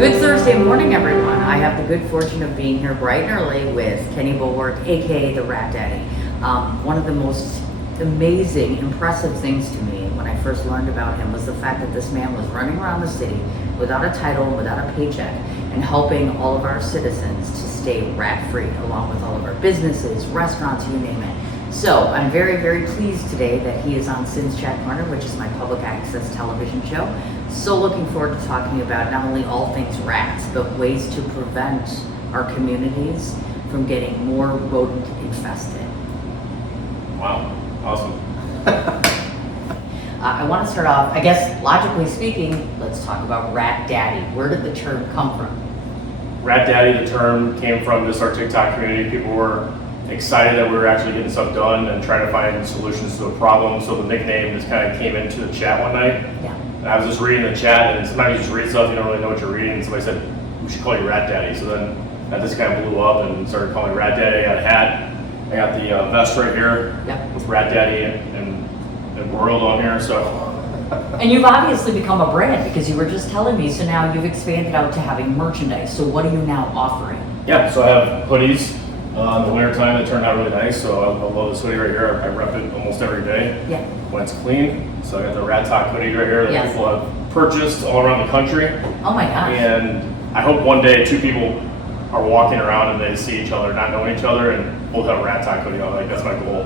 Good Thursday morning, everyone. I have the good fortune of being here bright and early with Kenny Bollwerk, aka the Rat Daddy. One of the most amazing, impressive things to me when I first learned about him was the fact that this man was running around the city without a title and without a paycheck and helping all of our citizens to stay rat-free, along with all of our businesses, restaurants, you name it. So I'm very, very pleased today that he is on Sin's Chat Corner, which is my public access television show. So looking forward to talking about not only all things rats, but ways to prevent our communities from getting more rodent infested. Wow, awesome. I want to start off, I guess, logically speaking, let's talk about Rat Daddy. Where did the term come from? Rat Daddy, the term came from just our TikTok community. People were excited that we were actually getting stuff done and trying to find solutions to a problem. So the nickname just kind of came into the chat one night. Yeah. And I was just reading the chat, and sometimes you just read stuff, you don't really know what you're reading. And somebody said, we should call you Rat Daddy. So then that just kind of blew up and started calling me Rat Daddy. I got a hat. I got the vest right here with Rat Daddy and Royal on here. So. And you've obviously become a brand because you were just telling me, so now you've expanded out to having merchandise. So what are you now offering? Yeah, so I have hoodies. In the wintertime, they turned out really nice, so I love this hoodie right here. I rep it almost every day when it's clean. So I got the Rat Talk hoodie right here that people have purchased all around the country. Oh my gosh. And I hope one day two people are walking around and they see each other, not knowing each other, and both have a Rat Talk hoodie on. Like, that's my goal.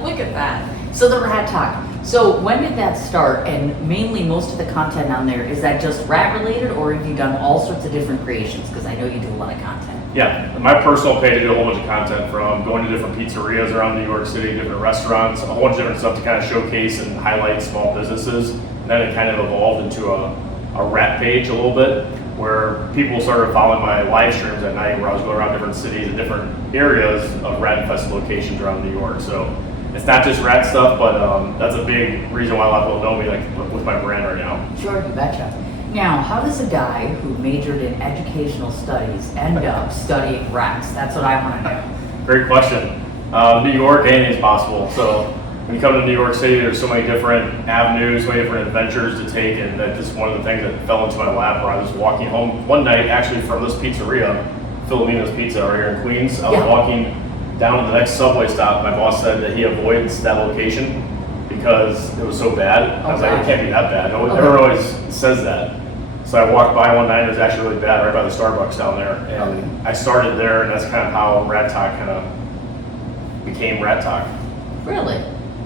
Look at that. So the Rat Talk. So when did that start? And mainly most of the content on there, is that just rat related, or have you done all sorts of different creations? Because I know you do a lot of content. Yeah, my personal page, I do a whole bunch of content from going to different pizzerias around New York City, different restaurants, a whole bunch of different stuff to kind of showcase and highlight small businesses. And then it kind of evolved into a rat page a little bit, where people started following my live streams at night, where I was going around different cities and different areas of rat infested locations around New York. So it's not just rat stuff, but that's a big reason why a lot of people know me, like with my brand right now. Sure, you betcha. Now, how does a guy who majored in educational studies end up studying rats? That's what I want to know. Great question. New York, anything's possible. So when you come to New York City, there's so many different avenues, so many different adventures to take, and that's just one of the things that fell into my lap where I was walking home one night, actually from this pizzeria, Filipino's Pizza right here in Queens. I was walking down to the next subway stop. My boss said that he avoids that location because it was so bad. I was like, it can't be that bad. Everyone always says that. So I walked by one night, and it was actually really bad, right by the Starbucks down there. And I started there, and that's kind of how Rat Talk kind of became Rat Talk. Really?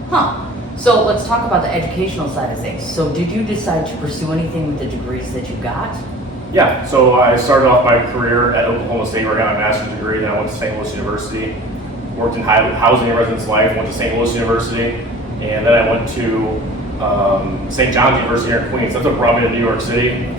Huh. So let's talk about the educational side of things. So did you decide to pursue anything with the degrees that you got? Yeah, so I started off my career at Oklahoma State, where I got my master's degree. Then I went to St. Louis University, worked in housing and residence life, went to St. Louis University, and then I went to St. John's University here in Queens. That's what brought me to New York City.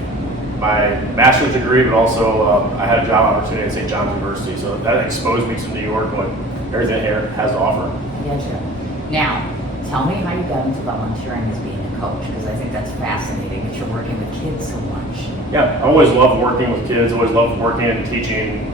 My master's degree, but also I had a job opportunity at St. John's University. So that exposed me to New York, what everything here has to offer. I getcha. Now, tell me how you got into volunteering as being a coach, because I think that's fascinating that you're working with kids so much. Yeah, I always loved working with kids, always loved working and teaching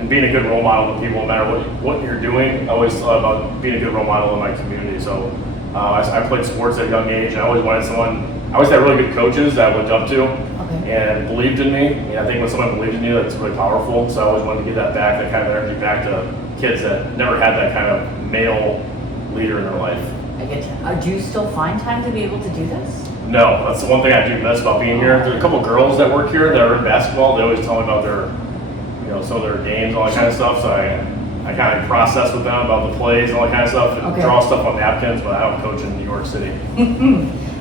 and being a good role model to people, no matter what you're doing. I always thought about being a good role model in my community. So I played sports at a young age, and I always wanted someone, I always had really good coaches that I looked up to and believed in me. And I think when someone believes in you, that's really powerful. So I always wanted to give that back, that kind of energy back to kids that never had that kind of male leader in their life. I get you. Do you still find time to be able to do this? No, that's the one thing I do miss about being here. There's a couple girls that work here that are in basketball. They always tell me about their, some of their games, all that kind of stuff. So I kind of process with them about the plays and all that kind of stuff and draw stuff on napkins, but I don't coach in New York City.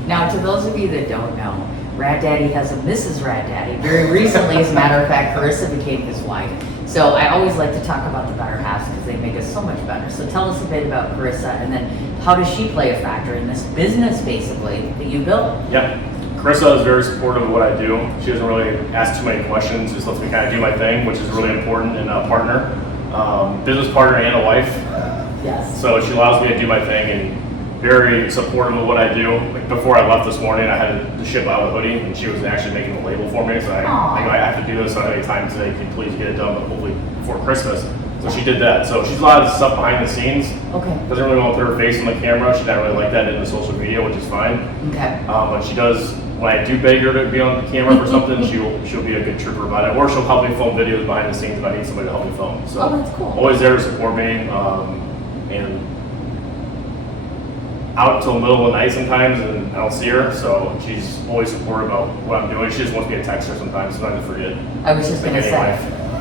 Now, to those of you that don't know, Rat Daddy has a Mrs. Rat Daddy. Very recently, as a matter of fact, Carissa became his wife. So I always like to talk about the better halves because they make us so much better. So tell us a bit about Carissa, and then how does she play a factor in this business, basically, that you built? Yep. Carissa is very supportive of what I do. She doesn't really ask too many questions, just lets me kind of do my thing, which is really important in a partner, business partner and a wife. Yes. So she allows me to do my thing and very supportive of what I do. Like before I left this morning, I had to ship out a hoodie, and she was actually making the label for me. So I have to do this. I don't have any time today. Can you please get it done, but hopefully before Christmas. So she did that. So she's a lot of stuff behind the scenes. Okay. Doesn't really want to put her face on the camera. She doesn't really like that in the social media, which is fine. Okay. But she does when I do beg her to be on camera for something, she'll be a good trooper about it, or she'll help me film videos behind the scenes if I need somebody to help me film. So Oh, that's cool. always there to support me, and out till the middle of the night sometimes, and I don't see her, so she's always supportive about what I'm doing. She just wants me to text her sometimes I forget. I was just Like gonna any say.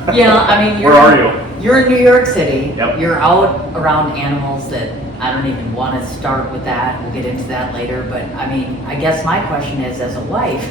wife. Yeah, I mean, Where are you? You're in New York City. Yep. You're out around animals that I don't even want to start with that. We'll get into that later. But I mean, I guess my question is, as a wife,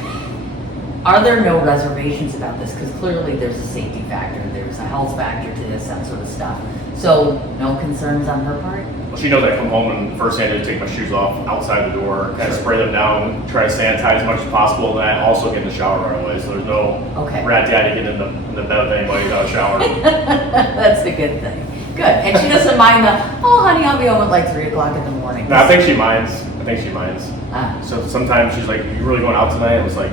are there no reservations about this? Because clearly there's a safety factor, there's a health factor to this, that sort of stuff. So no concerns on her part? Well, she knows I come home and first thing I do is take my shoes off outside the door, kind of spray them down, try to sanitize as much as possible, and I also get in the shower right away. So there's no Okay. rat daddy getting in the bed with anybody without a shower. That's a good thing. Good. And she doesn't mind the, oh honey, I'll be home at like 3 o'clock in the morning. No, I think she minds. Ah. So sometimes she's like, "You really going out tonight?" I was like,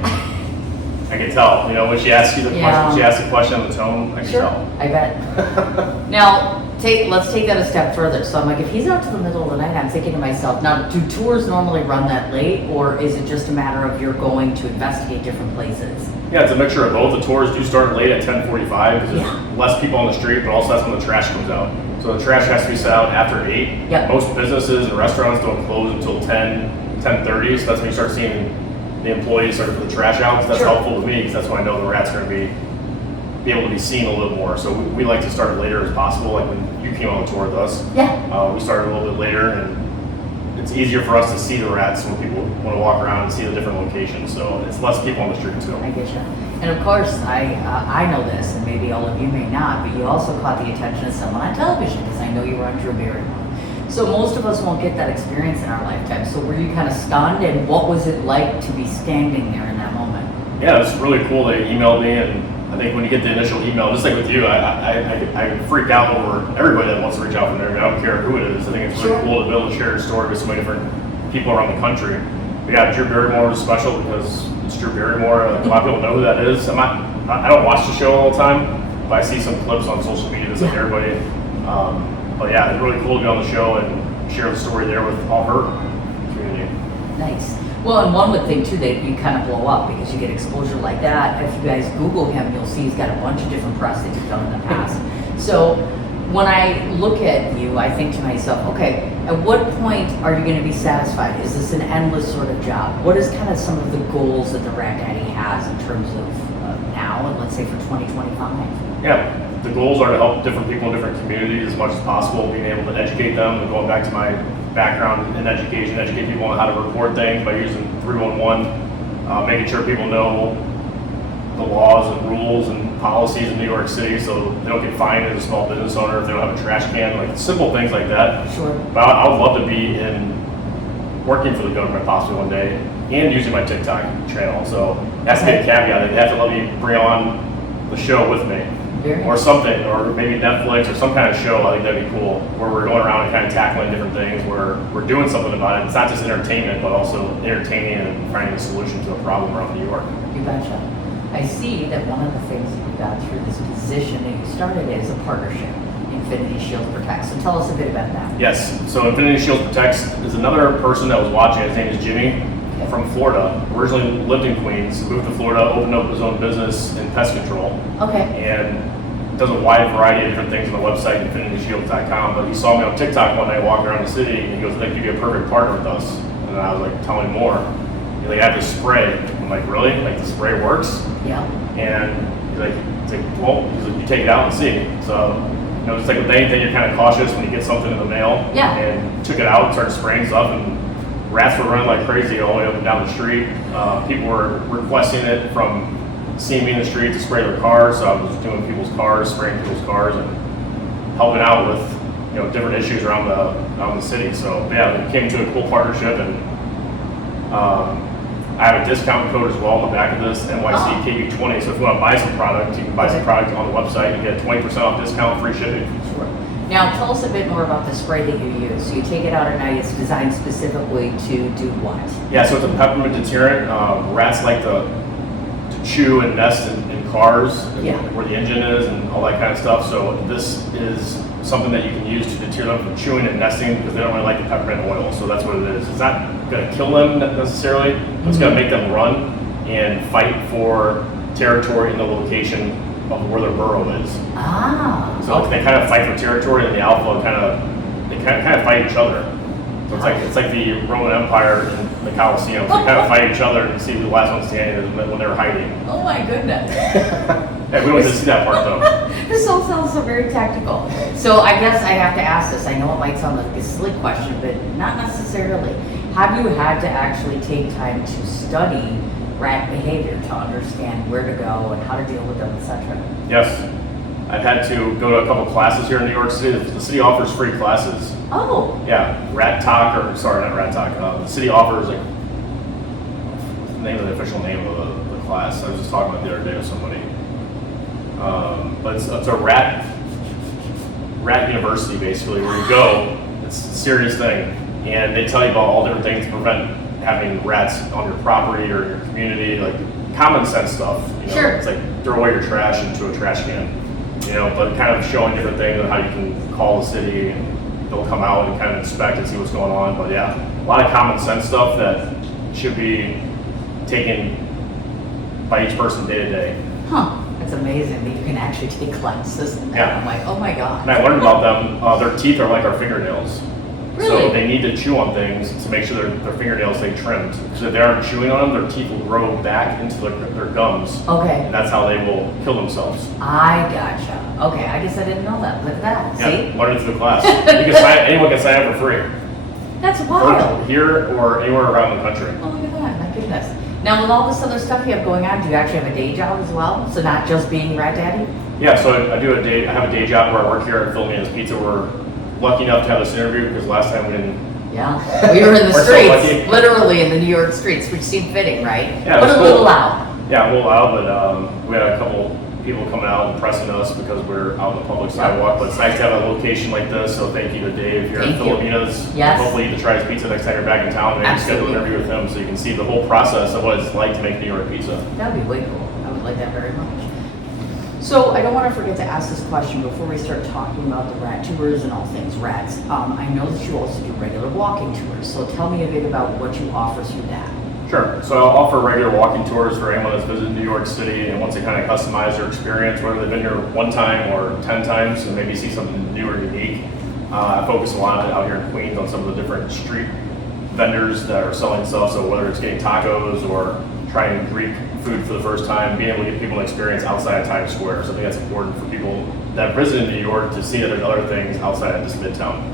I can tell. When she asks you the Yeah. question, she asks the question on the tone. I can Sure, tell. I bet. Now, let's take that a step further. So I'm like, if he's out to the middle of the night, I'm thinking to myself, now, do tours normally run that late, or is it just a matter of you're going to investigate different places? Yeah, it's a mixture of both. The tours do start late at 10:45 because there's Yeah. less people on the street, but also that's when the trash comes out. So the trash has to be set out after 8. Yep. Most businesses and restaurants don't close until 10:30, so that's when you start seeing the employees start to put the trash out. So that's Sure. helpful to me because that's when I know the rats are going to be able to be seen a little more. So we like to start later as possible. Like when you came on the tour with us, Yeah. we started a little bit later, and it's easier for us to see the rats when people want to walk around and see the different locations. So it's less people on the street too. I get you. And of course, I know this, and maybe all of you may not, but you also caught the attention of someone on television, because I know you were on Drew Barrymore. So most of us won't get that experience in our lifetime. So were you kind of stunned, and what was it like to be standing there in that moment? Yeah, it's really cool. They emailed me, and I think when you get the initial email, just like with you, I freak out over everybody that wants to reach out from there. I don't care who it is. I think it's really Sure. cool to be able to share a story with so many different people around the country. But yeah, Drew Barrymore was special because it's Drew Barrymore. Like, a lot of people know who that is. I don't watch the show all the time, but I see some clips on social media just like everybody. But yeah, it's really cool to be on the show and share the story there with all her community. Nice. Well, and one would think too that you kind of blow up because you get exposure like that. If you guys Google him, you'll see he's got a bunch of different press that you've done in the past. So when I look at you, I think to myself, okay, at what point are you going to be satisfied? Is this an endless sort of job? What is kind of some of the goals that the Rat Daddy has in terms of now and let's say for 2025? Yeah, the goals are to help different people in different communities as much as possible, being able to educate them, and going back to my background in education, educate people on how to report things by using 311, making sure people know the laws and rules and policies in New York City so they don't get fined as a small business owner if they don't have a trash can, like simple things like that. Sure. But I would love to be working for the government possibly one day and using my TikTok channel. So that's the caveat. They have to let me bring on the show with me. Very Or nice. something, or maybe Netflix or some kind of show. I think that'd be cool, where we're going around and kind of tackling different things, where we're doing something about it. It's not just entertainment, but also entertaining and finding a solution to a problem around New York. You betcha. I see that one of the things that you got through this position that you started is a partnership, Infinity Shield Protect. So tell us a bit about that. Yes, so Infinity Shield Protects is another person that was watching. His name is Jimmy from Florida. Originally lived in Queens, moved to Florida, opened up his own business in pest control. Okay. And does a wide variety of different things on the website, infinityshield.com. But he saw me on TikTok one night walking around the city, and he goes, "I think you'd be a perfect partner with us." And I was like, "Tell me more." He's like, "I have this spray." I'm like, "Really? Like the spray works?" Yeah. And he's like, "Well," he's like, "You take it out and see." So, just like with anything, you're kind of cautious when you get something in the mail. Yeah. And took it out, started spraying stuff, and rats were running like crazy all the way up and down the street. People were requesting it from seeing me in the street to spray their cars, so I was doing people's cars, spraying people's cars, and helping out with different issues around the city. So yeah, it came to a cool partnership, and I have a discount code as well on the back of this, NYC KB20. So if you want to buy some product, you can buy some product on the website and get 20% off discount, free shipping. Sure. Now tell us a bit more about the spray that you use. So you take it out at night. It's designed specifically to do what? Yeah, so it's a peppermint deterrent. Rats like to chew and nest in cars Yeah. where the engine is and all that kind of stuff. So this is something that you can use to deter them from chewing and nesting because they don't really like the peppermint oil. So that's what it is. It's not going to kill them necessarily. But it's going to make them run and fight for territory in the location of where their burrow is. Ah. So they kind of fight for territory, and the alpha kind of fight each other. So it's like the Roman Empire in the Colosseum. So they kind of fight each other and see who the last one standing is when they're hiding. Oh my goodness. Hey, we don't get to see that part though. This all sounds so very technical. So I guess I have to ask this. I know it might sound like a silly question, but not necessarily. Have you had to actually take time to study rat behavior to understand where to go and how to deal with them, etc.? Yes. I've had to go to a couple classes here in New York City. The city offers free classes. Oh. Yeah, Rat Talk, or sorry, not Rat Talk. The city offers, like, what's the name of the official name of the class? I was just talking about it the other day with somebody. But it's a rat university, basically, where you go. It's a serious thing, and they tell you about all different things to prevent having rats on your property or your community, like common sense stuff. You know? Sure. It's like throw away your trash into a trash can. You know, but kind of showing different things on how you can call the city and they'll come out and kind of inspect and see what's going on. But yeah, a lot of common sense stuff that should be taken by each person day to day. Huh. It's amazing that you can actually take classes in that. Yeah. I'm like, oh my God. And I learned about them. Their teeth are like our fingernails. Really? So they need to chew on things to make sure their fingernails stay trimmed. Because if they aren't chewing on them, their teeth will grow back into their gums. Okay. And that's how they will kill themselves. I gotcha. Okay, I guess I didn't know that. Look at that. Yeah, See? learn it through the class. Anyone can sign up for free. That's wild. Here or anywhere around the country. Oh, look at that. My goodness. Now, with all this other stuff you have going on, do you actually have a day job as well? So not just being Rat Daddy? Yeah, so I have a day job where I work here at Philomeno's Pizza. We're lucky enough to have this interview because last time we didn't. Yeah. We were in the We're so streets, lucky. literally in the New York streets, which seemed fitting, right? Yeah, it But was a cool. little loud. Yeah, a little loud, but we had a couple people coming out and pressing us because we're out on the public sidewalk. But it's nice to have a location like this, so thank you to Dave here at Thank you. Philomeno's. Yes. Hopefully you get to try his pizza next time you're back in town. Maybe schedule an Absolutely. interview with him so you can see the whole process of what it's like to make New York pizza. That would be way cool. I would like that very much. So I don't want to forget to ask this question before we start talking about the rat tours and all things rats. I know that you also do regular walking tours, so tell me a bit about what you offer through that. Sure. So I'll offer regular walking tours for anyone that's visited New York City and wants to kind of customize their experience, whether they've been here one time or 10 times and maybe see something new or unique. I focus a lot out here in Queens on some of the different street vendors that are selling stuff. So whether it's getting tacos or trying Greek food for the first time, being able to get people an experience outside of Times Square. So I think that's important for people that visit New York to see that there's other things outside of this midtown.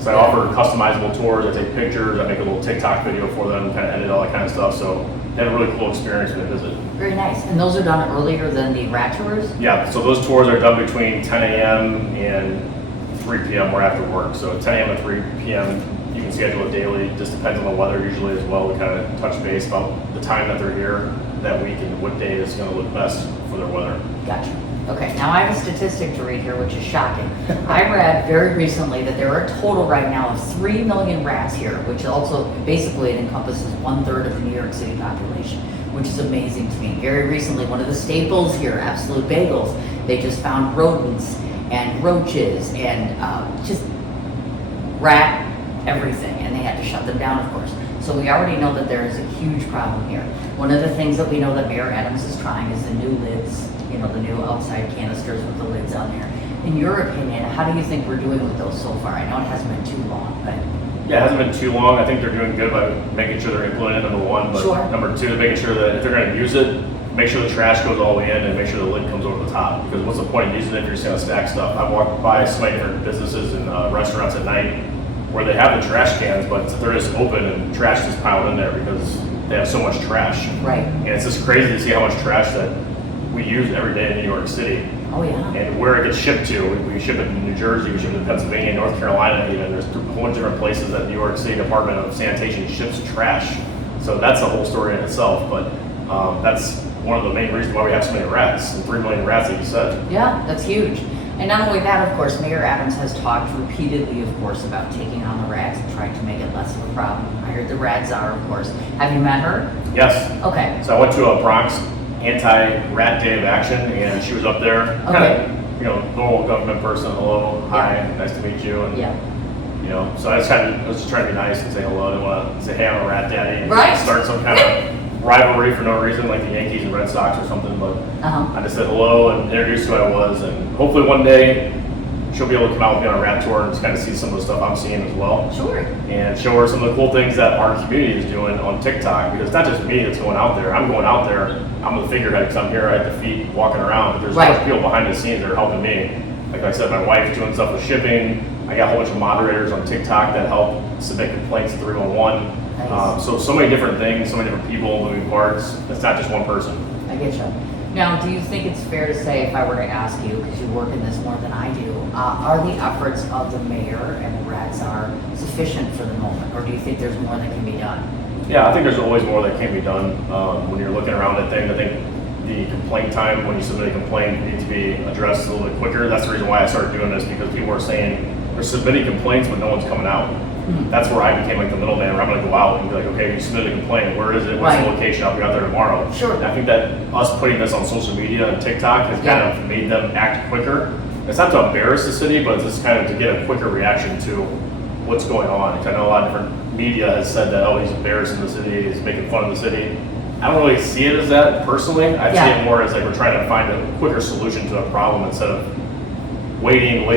So I offer customizable tours, I take pictures, I make a little TikTok video for them, kind of edit all that kind of stuff. So they have a really cool experience when they visit. Very nice. And those are done earlier than the rat tours? Yeah, so those tours are done between 10 a.m. and 3 p.m. or after work. So 10 a.m. to 3 p.m. you can schedule it daily. Just depends on the weather usually as well. We kind of touch base about the time that they're here that week and what day is going to look best for their weather. Gotcha. Okay, now I have a statistic to read here, which is shocking. I read very recently that there are a total right now of 3 million rats here, which also basically it encompasses 1/3 of the New York City population, which is amazing to me. Very recently, one of the staples here, Absolute Bagels, they just found rodents and roaches and just rat everything, and they had to shut them down, of course. So we already know that there is a huge problem here. One of the things that we know that Mayor Adams is trying is the new lids, you know, the new outside canisters with the lids on there. In your opinion, how do you think we're doing with those so far? I know it hasn't been too long, but Yeah, it hasn't been too long. I think they're doing good by making sure they're implementing it, number one. But Sure. number two, making sure that if they're going to use it, make sure the trash goes all the way in and make sure the lid comes over the top. Because what's the point of using it if you're just going to stack stuff? I've walked by so many different businesses and restaurants at night where they have the trash cans, but they're just open and trash is piled in there because they have so much trash. right. And it's just crazy to see how much trash that we use every day in New York City. Oh yeah. And where it gets shipped to, we ship it to New Jersey, we ship it to Pennsylvania, North Carolina even. There's a whole bunch of different places that New York City Department of Sanitation ships trash. So that's a whole story in itself, but that's one of the main reasons why we have so many rats, and 3 million rats like you said. Yeah, that's huge. And not only that, of course, Mayor Adams has talked repeatedly, of course, about taking on the rats and trying to make it less of a problem. I heard the rat czar, of course. Have you met her? Yes. Okay. So I went to a Bronx anti-rat day of action, and she was up there. Okay. normal government person. Hello, hi, nice to meet you. And, Yeah. So I was just trying to be nice and say hello. I didn't want to say, hey, I'm a rat daddy. And Right. start some kind of rivalry for no reason, like the Yankees and Red Sox or something. But Uh-huh. I just said hello and introduced who I was. And hopefully one day she'll be able to come out with me on a rat tour and just kind of see some of the stuff I'm seeing as well. Sure. And show her some of the cool things that our community is doing on TikTok. Because it's not just me that's going out there. I'm going out there. I'm the figurehead because I'm here at the feet walking around. But there's a bunch of people behind the scenes that are helping me. Like I said, my wife's doing stuff with shipping. I got a whole bunch of moderators on TikTok that help submit complaints to 311. Nice. So many different things, so many different people, moving parts. It's not just one person. I get you. Now, do you think it's fair to say, if I were to ask you, because you work in this more than I do, are the efforts of the mayor and the rats are sufficient for the moment, or do you think there's more that can be done? Yeah, I think there's always more that can be done. When you're looking around at things, I think the complaint time when you submit a complaint needs to be addressed a little bit quicker. That's the reason why I started doing this, because people are saying they're submitting complaints but no one's coming out. That's where I became like the middleman, where I'm going to go out and be like, okay, you submitted a complaint, where is it, what's the location, I'll be out there tomorrow. Sure. And I think that us putting this on social media and TikTok has kind of made them act quicker. It's not to embarrass the city, but it's just kind of to get a quicker reaction to what's going on. I know a lot of different media has said that, oh, he's embarrassing the city, he's making fun of the city. I don't really see it as that personally. I see it more as like we're trying to find a quicker solution to a problem instead of waiting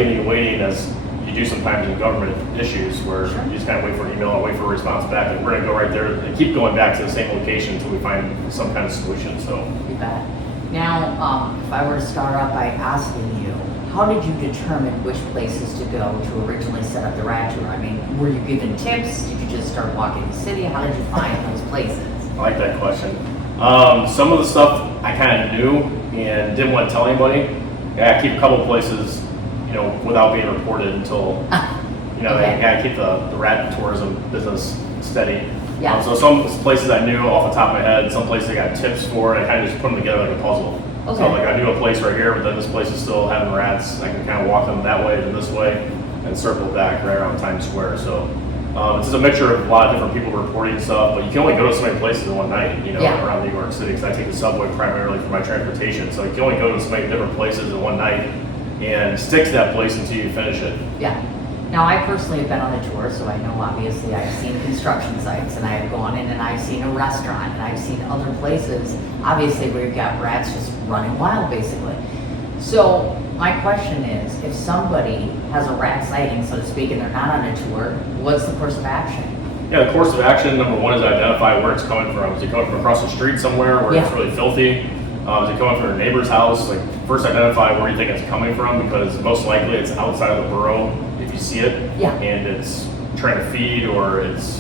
as you do sometimes in government issues, where you just kind of wait for an email and wait for a response back. And we're going to go right there and keep going back to the same location until we find some kind of solution. So You bet. Now, if I were to start out by asking you, how did you determine which places to go to originally set up the rat tour? I mean, were you given tips? Did you just start walking the city? How did you find those places? I like that question. Some of the stuff I kind of knew and didn't want to tell anybody. I keep a couple places, without being reported until, I gotta keep the rat tourism business steady. Yeah. So some places I knew off the top of my head, some places I got tips for, and I kind of just put them together like a puzzle. Okay. So like I knew a place right here, but then this place is still having rats. I can kind of walk them that way to this way and circle back right around Times Square. So it's just a mixture of a lot of different people reporting stuff, but you can only go to so many places in one night, around New York City, because I take the subway primarily for my transportation. So you can only go to so many different places in one night and stick to that place until you finish it. Yeah. Now, I personally have been on a tour, so I know obviously I've seen construction sites, and I have gone in and I've seen a restaurant, and I've seen other places, obviously, where you've got rats just running wild, basically. So my question is, if somebody has a rat sighting, so to speak, and they're not on a tour, what's the course of action? Yeah, the course of action, number one, is identify where it's coming from. Is it coming from across the street somewhere where it's really filthy? Is it coming from your neighbor's house? Like, first identify where you think it's coming from, because most likely it's outside of the borough if you see it, and it's trying to feed or it's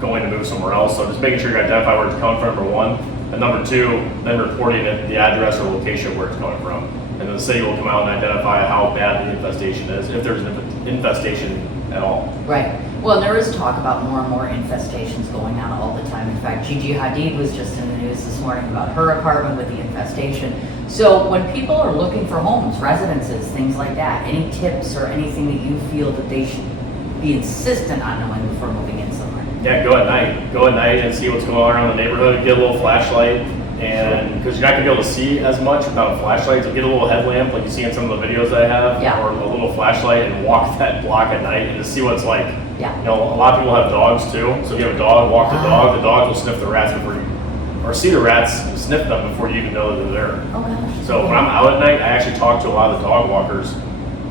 going to move somewhere else. So just making sure you identify where it's coming from, number one. And number two, then reporting it, the address or location where it's coming from. And then the city will come out and identify how bad the infestation is, if there's an infestation at all. Right. Well, there is talk about more and more infestations going on all the time. In fact, Gigi Hadid was just in the news this morning about her apartment with the infestation. So when people are looking for homes, residences, things like that, any tips or anything that you feel that they should be insistent on knowing before moving in somewhere? Yeah, go at night. Go at night and see what's going on around the neighborhood. Get a little flashlight, and because you're not gonna be able to see as much without a flashlight, so get a little headlamp like you see in some of the videos I have, or a little flashlight, and walk that block at night and just see what it's like. Yeah. A lot of people have dogs too, so if you have a dog, walk the dog. The dog will sniff the rats before you, or see the rats and sniff them before you even know that they're there. Oh gosh. So when I'm out at night, I actually talk to a lot of the dog walkers,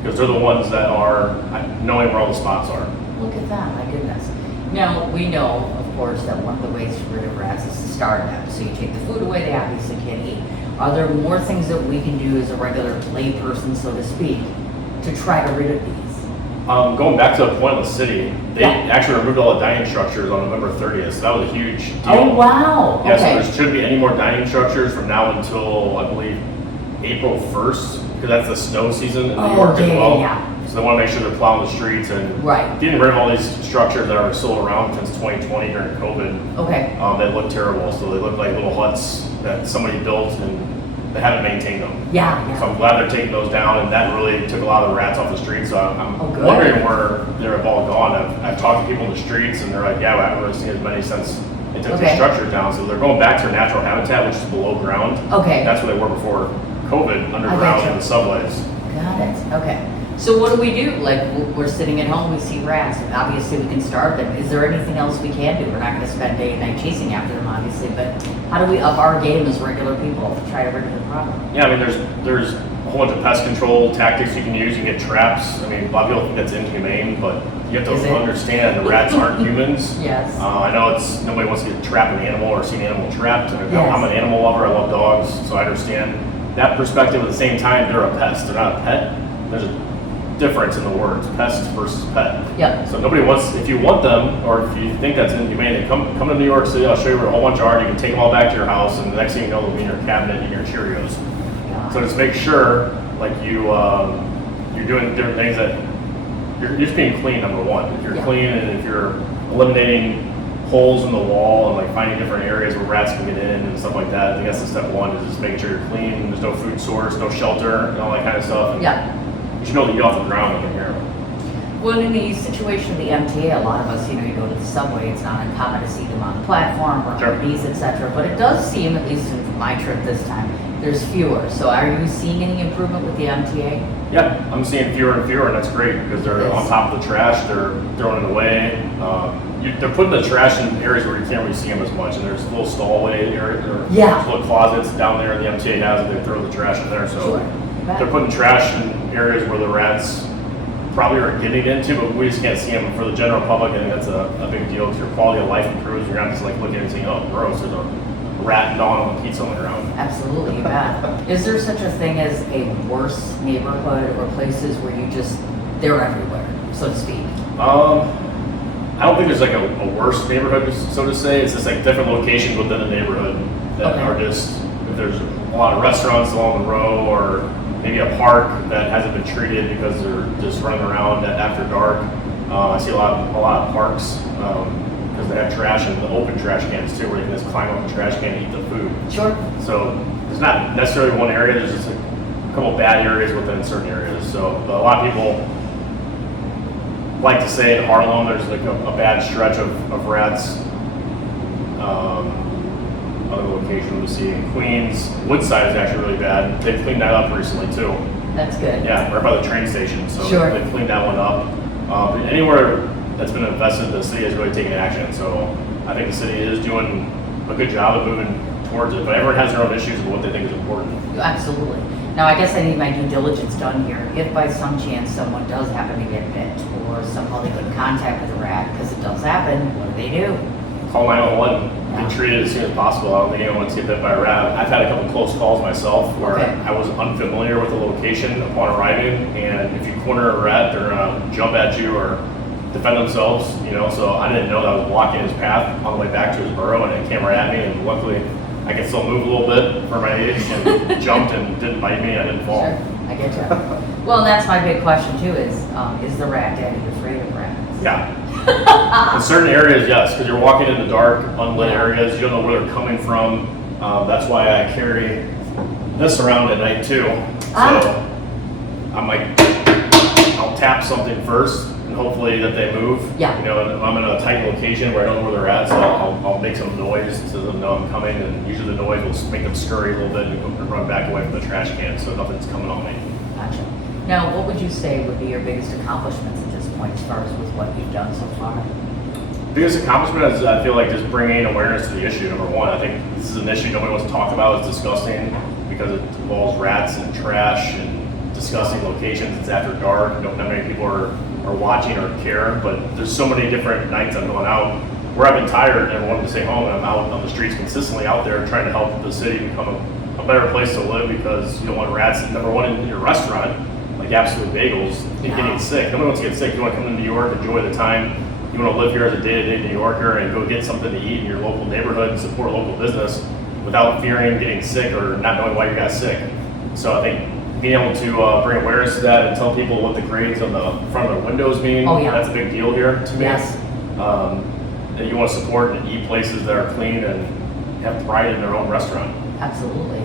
because they're the ones that are knowing where all the spots are. Look at that, my goodness. Now, we know, of course, that one of the ways to get rid of rats is to starve them. So you take the food away, they obviously can't eat. Are there more things that we can do as a regular layperson, so to speak, to try to rid of these? Going back to the point of the city, they actually removed all the dining structures on November 30th. So that was a huge deal. Oh, wow. Yeah, Okay. so there shouldn't be any more dining structures from now until, I believe, April 1st, because that's the snow season in New York as well. Yeah. So they want to make sure they're plowing the streets and getting rid of all these structures that are still around since 2020 during COVID. Okay. That look terrible. So they look like little huts that somebody built and they haven't maintained them. Yeah. So I'm glad they're taking those down, and that really took a lot of the rats off the streets. So I'm good. wondering where they're all gone. I've talked to people in the streets, and they're like, yeah, I haven't really seen as many since they took the structures down. So they're going back to their natural habitat, which is below ground. Okay. That's where they were before COVID, underground in the subways. Got it. Okay. So what do we do? Like we're sitting at home, we see rats. Obviously, we can starve them. Is there anything else we can do? We're not going to spend day and night chasing after them, obviously. But how do we up our game as regular people to try to rid of the problem? Yeah, I mean, there's a whole bunch of pest control tactics you can use. You can get traps. I mean, a lot of people think that's inhumane, but you have to understand the rats aren't humans. Yes. I know nobody wants to get trapped an animal or see an animal trapped. And Yes. I'm an animal lover. I love dogs, so I understand that perspective. At the same time, they're a pest. They're not a pet. There's a difference in the words, pest versus pet. Yep. So nobody wants, if you want them, or if you think that's inhumane, come to New York City, I'll show you a whole bunch of art, you can take them all back to your house, and the next thing you know, they'll be in your cabinet eating your Cheerios. Yeah. So just make sure, like you're doing different things that, you're just being clean, number one. If you're Yeah. clean and if you're eliminating holes in the wall and like finding different areas where rats can get in and stuff like that, I think that's the step one, is just making sure you're clean, there's no food source, no shelter, and all that kind of stuff. And Yeah. you should be able to eat off the ground when you're here. Well, in the situation of the MTA, a lot of us, you go to the subway, it's not uncommon to see them on the platform or on Sure. their knees, etc. But it does seem, at least in my trip this time, there's fewer. So are you seeing any improvement with the MTA? Yeah, I'm seeing fewer and fewer, and that's great because they're Yes. on top of the trash. They're throwing it away. They're putting the trash in areas where you can't really see them as much, and there's little stallway areas or Yeah. little closets down there. The MTA has it. They throw the trash in there, so Sure. they're putting trash in areas where the rats probably are getting into, but we just can't see them. For the general public, I think that's a big deal because your quality of life improves. You're not just like looking and saying, "Oh, gross, there's a rat gnawing on the pizza on the ground." Absolutely, you bet. Is there such a thing as a worse neighborhood or places where they're everywhere, so to speak? I don't think there's like a worse neighborhood, so to say. It's just like different locations within the neighborhood that Okay. are just, if there's a lot of restaurants along the row, or maybe a park that hasn't been treated because they're just running around after dark. I see a lot of parks because they have trash and the open trash cans too, where you can just climb up the trash can and eat the food. Sure. So there's not necessarily one area. There's just a couple bad areas within certain areas. So but a lot of people like to say in Harlem there's like a bad stretch of rats. Other location we see in Queens, Woodside is actually really bad. They've cleaned that up recently too. That's good. Yeah, right by the train station. So Sure. they've cleaned that one up. But anywhere that's been invested, the city has really taken action. So I think the city is doing a good job of moving towards it. But everyone has their own issues with what they think is important. Absolutely. Now, I guess I need my due diligence done here. If by some chance someone does happen to get bit or somehow they get in contact with a rat, because it does happen, what do? Call 911. Yeah. Get treated as soon as possible. I don't think anyone wants to get bit by a rat. I've had a couple close calls myself where Okay. I was unfamiliar with the location upon arriving, and if you corner a rat, they're gonna jump at you or defend themselves. So I didn't know that I was blocking his path on the way back to his burrow, and it came right at me. And luckily, I could still move a little bit for my age, and jumped and didn't bite me. I didn't fall. Sure, I get you. Well, that's my big question too: is the rat daddy afraid of rats? Yeah. In certain areas, yes, because you're walking in the dark, unlit areas. You don't know where they're coming from. That's why I carry this around at night too. So I'm like, I'll tap something first, and hopefully that they move. Yeah. And I'm in a tight location where I don't know where they're at, so I'll make some noise to them know I'm coming, and usually the noise will make them scurry a little bit and run back away from the trash can, so nothing's coming on me. Gotcha. Now, what would you say would be your biggest accomplishments at this point, as far as with what you've done so far? Biggest accomplishment is I feel like just bringing awareness to the issue. Number one, I think this is an issue nobody wants to talk about. It's disgusting because it involves rats and trash and disgusting locations. It's after dark. Not many people are watching or care, but there's so many different nights I'm going out where I've been tired and wanted to stay home, and I'm out on the streets consistently out there trying to help the city become a better place to live, because you don't want rats, number one, in your restaurant, like absolute bagels, and getting sick. Nobody wants to get sick. You want to come to New York, enjoy the time. You want to live here as a day-to-day New Yorker and go get something to eat in your local neighborhood and support local business without fearing getting sick or not knowing why you got sick. So I think being able to bring awareness to that and tell people what the grades on the front of their windows mean, that's a big deal here to me. Yes. And you want to support and eat places that are clean and have pride in their own restaurant. Absolutely.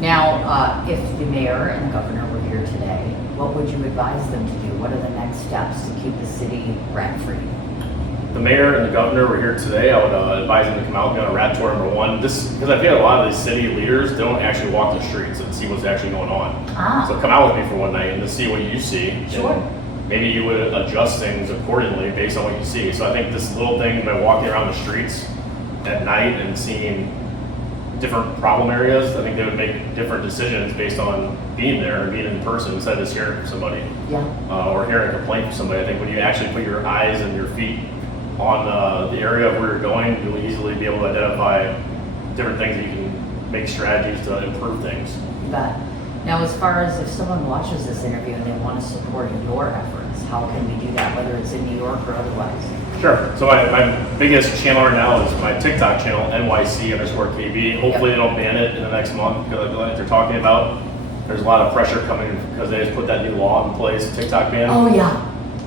Now, if the mayor and the governor were here today, what would you advise them to do? What are the next steps to keep the city rat-free? the mayor and the governor were here today, I would advise them to come out and be on a rat tour number one. This because I feel a lot of these city leaders don't actually walk the streets and see what's actually going on. So come out with me for one night and to see what you see. Sure. And maybe you would adjust things accordingly based on what you see. So I think this little thing by walking around the streets at night and seeing different problem areas, I think they would make different decisions based on being there and being in person instead of just hearing from somebody. Yeah. Or hearing a complaint from somebody. I think when you actually put your eyes and your feet on the area of where you're going, you'll easily be able to identify different things that you can make strategies to improve things. You bet. Now, as far as if someone watches this interview and they want to support your efforts, how can we do that, whether it's in New York or otherwise? Sure. So my biggest channel right now is my TikTok channel, NYC_KB. Hopefully they don't ban it in the next month because like they're talking about. There's a lot of pressure coming because they just put that new law in place, TikTok ban. Oh, yeah.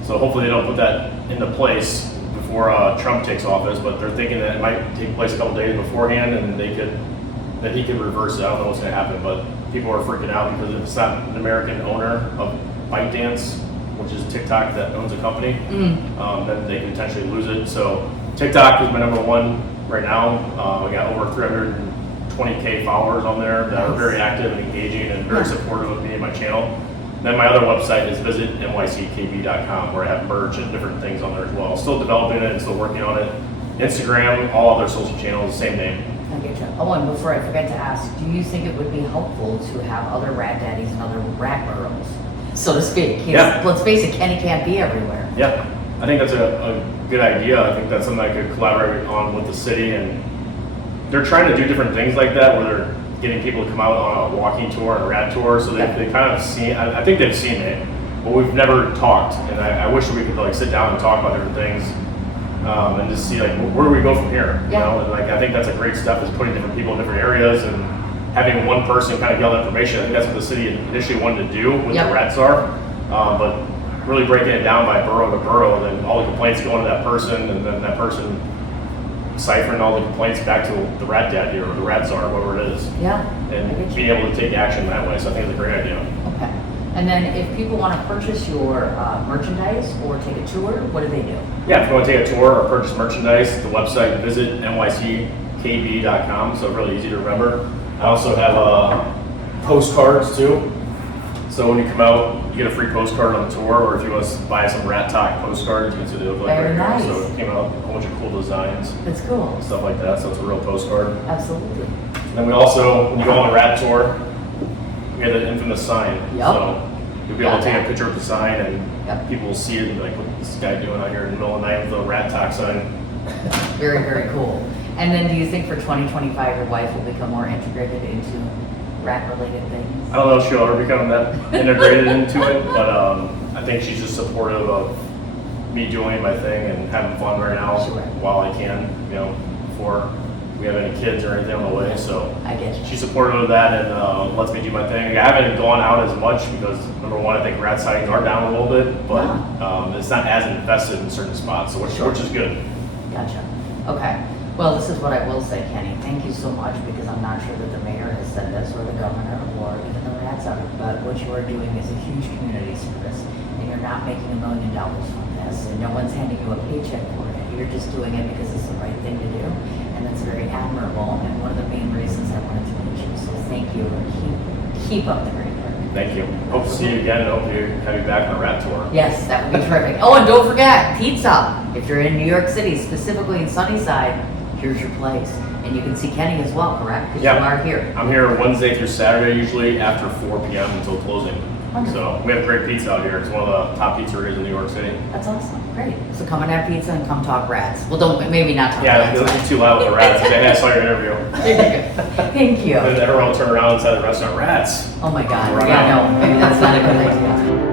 So hopefully they don't put that into place before Trump takes office, but they're thinking that it might take place a couple days beforehand and that he could reverse it. I don't know what's going to happen, but people are freaking out because if it's not an American owner of ByteDance, which is TikTok that owns a company, then they can potentially lose it. So TikTok is my number one right now. I got over 320K followers on there that are very active and engaging and very supportive of me and my channel. Then my other website is visit nyckb.com where I have merch and different things on there as well. Still developing it and still working on it. Instagram, all other social channels, the same name. I get you. Oh, and before I forget to ask, do you think it would be helpful to have other rat daddies and other rat girls, so to speak? Yeah. Let's face it, Kenny can't be everywhere. Yeah, I think that's a good idea. I think that's something I could collaborate on with the city, and they're trying to do different things like that where they're getting people to come out on a walking tour and a rat tour. So they kind of seen, I think they've seen it, but we've never talked. And I wish we could like sit down and talk about different things and just see like where do we go from here? You know, and like I think that's a great step is putting different people in different areas and having one person kind of get all the information. I think that's what the city initially wanted to do with the rat czar, but really breaking it down by borough to borough, and then all the complaints going to that person, and then that person ciphering all the complaints back to the rat daddy or the rat czar, whatever it is. Yeah. And being able to take action that way. So I think it's a great idea. Okay. And then if people want to purchase your merchandise or take a tour, what do they do? Yeah, if you want to take a tour or purchase merchandise, the website, visit nyckb.com. So really easy to remember. I also have postcards too. So when you come out, you get a free postcard on the tour, or if you want to buy some Rat Talk postcards, you can see they look like Very right nice. here. So it came out a whole bunch of cool designs, That's cool. stuff like that. So it's a real postcard. Absolutely. And then we also, when you go on the rat tour, we had that infamous sign. Yep. So you'll be able to take a picture of the sign, and people will see it and be like, what's this guy doing out here in the middle of the night with a Rat Talk sign? Very, very cool. And then do you think for 2025 your wife will become more integrated into rat-related things? I don't know if she'll ever become that integrated into it, but I think she's just supportive of me doing my thing and having fun right now while I can, you know, before we have any kids or anything on the way. So I get you. she's supportive of that and lets me do my thing. I haven't gone out as much because number one, I think rat sightings are down a little bit, but it's not as infested in certain spots, so which is good. Gotcha. Okay. Well, this is what I will say, Kenny. Thank you so much, because I'm not sure that the mayor has said this, or the governor, or even the rats are, but what you are doing is a huge community service, and you're not making $1 million from this, and no one's handing you a paycheck for it. You're just doing it because it's the right thing to do, and that's very admirable, and one of the main reasons I wanted to meet you. So thank you, and keep up the great work. Thank you. Hope to see you again, and hope to have you back on a rat tour. Yes, that would be terrific. Oh, and don't forget, pizza. If you're in New York City, specifically in Sunnyside, here's your place. And you can see Kenny as well, correct? Because you are here. I'm here Wednesday through Saturday, usually after 4 p.m. until closing. Wonderful. So we have great pizza out here. It's one of the top pizzerias in New York City. That's awesome. Great. So come and have pizza and come talk rats. Well, maybe not talk rats. Yeah, don't be too loud with the rats. Say, hey, I saw your interview. Thank you. And everyone will turn around inside the restaurant, rats. Oh my God. Yeah, no, maybe that's not a good idea.